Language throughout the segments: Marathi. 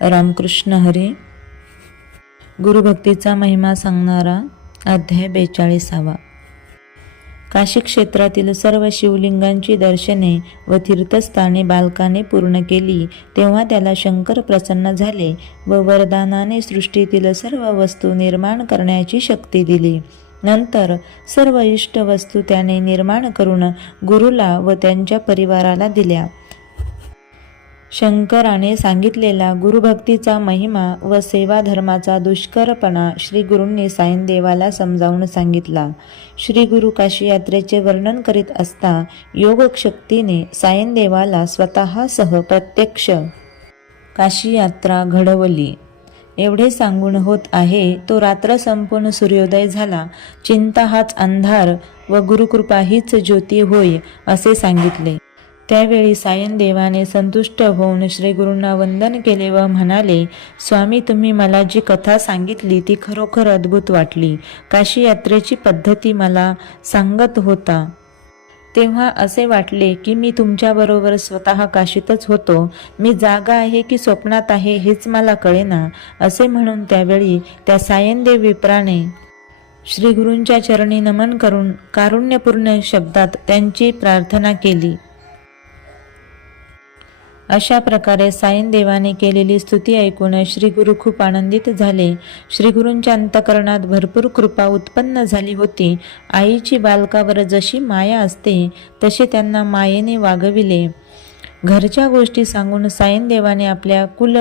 रामकृष्ण हरी. गुरुभक्तीचा महिमा सांगणारा अध्याय बेचाळीसावा. काशी क्षेत्रातील सर्व शिवलिंगांची दर्शने व तीर्थस्थाने बालकाने पूर्ण केली तेव्हा त्याला शंकर प्रसन्न झाले व वरदानाने सृष्टीतील सर्व वस्तू निर्माण करण्याची शक्ती दिली. नंतर सर्व इष्ट वस्तू त्याने निर्माण करून गुरुला व त्यांच्या परिवाराला दिल्या. शंकराने सांगितलेला गुरुभक्तीचा महिमा व सेवा धर्माचा दुष्करपणा श्री गुरूंनी सायनदेवाला समजावून सांगितला. श्री गुरु काशी यात्रेचे वर्णन करीत असता योगशक्तीने सायनदेवाला स्वतःसह प्रत्यक्ष काशी यात्रा घडवली. एवढे सांगून होत आहे तो रात्र संपूर्ण सूर्योदय झाला. चिंता हाच अंधार व गुरुकृपा हीच ज्योती होय असे सांगितले. त्यावेळी सायनदेवाने संतुष्ट होऊन श्रीगुरूंना वंदन केले व म्हणाले स्वामी तुम्ही मला जी कथा सांगितली ती खरोखर अद्भुत वाटली. काशी यात्रेची पद्धती मला सांगत होता. तेव्हा असे वाटले की मी तुमच्याबरोबर स्वतः काशीतच होतो. मी जागा आहे की स्वप्नात आहे हेच मला कळेना असे म्हणून त्यावेळी त्या सायनदेव विप्राने श्रीगुरूंच्या चरणी नमन करून कारुण्यपूर्ण शब्दात त्यांची प्रार्थना केली. अशा प्रकारे साईन देवाने केलेली स्तुती ऐकून श्री गुरु खूप आनंदित झाले. श्रीगुरूंच्या अंतकरणात भरपूर कृपा उत्पन्न झाली होती. आईची बालकावर जशी माया असते तसे त्यांना मायेने वागविले. घरच्या गोष्टी सांगून साईन देवाने आपल्या कुल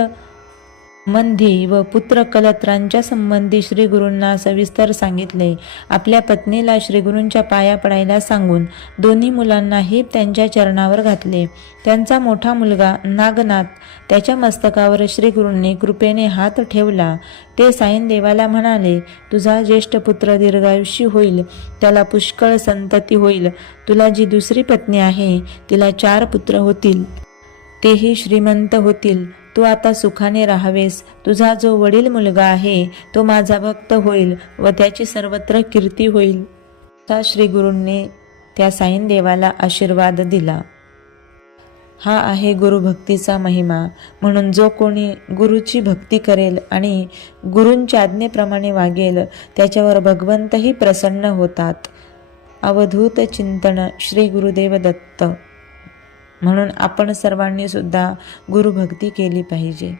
मंदी व पुत्र कलत्रांच्या संबंधी श्री गुरूंना सविस्तर सांगितले. आपल्या पत्नीला श्री गुरूंच्या पाया पडायला सांगून दोन्ही मुलांनाही त्यांच्या चरणावर घातले. त्यांचा मोठा मुलगा नागनाथ त्याच्या मस्तकावर श्री गुरूंनी कृपेने हात ठेवला. ते साईन देवाला म्हणाले तुझा ज्येष्ठ पुत्र दीर्घायुषी होईल. त्याला पुष्कळ संतती होईल. तुला जी दुसरी पत्नी आहे तिला चार पुत्र होतील. तेही श्रीमंत होतील. तू आता सुखाने राहावेस. तुझा जो वडील मुलगा आहे तो माझा भक्त होईल व त्याची सर्वत्र कीर्ती होईल. असा श्री गुरूंनी त्या साईनदेवाला आशीर्वाद दिला. हा आहे गुरुभक्तीचा महिमा. म्हणून जो कोणी गुरुची भक्ती करेल आणि गुरूंच्या आज्ञेप्रमाणे वागेल त्याच्यावर भगवंतही प्रसन्न होतात. अवधूत चिंतन श्री गुरुदेव दत्त म्हणून आपण सर्वांनी सुद्धा गुरुभक्ती केली पाहिजे.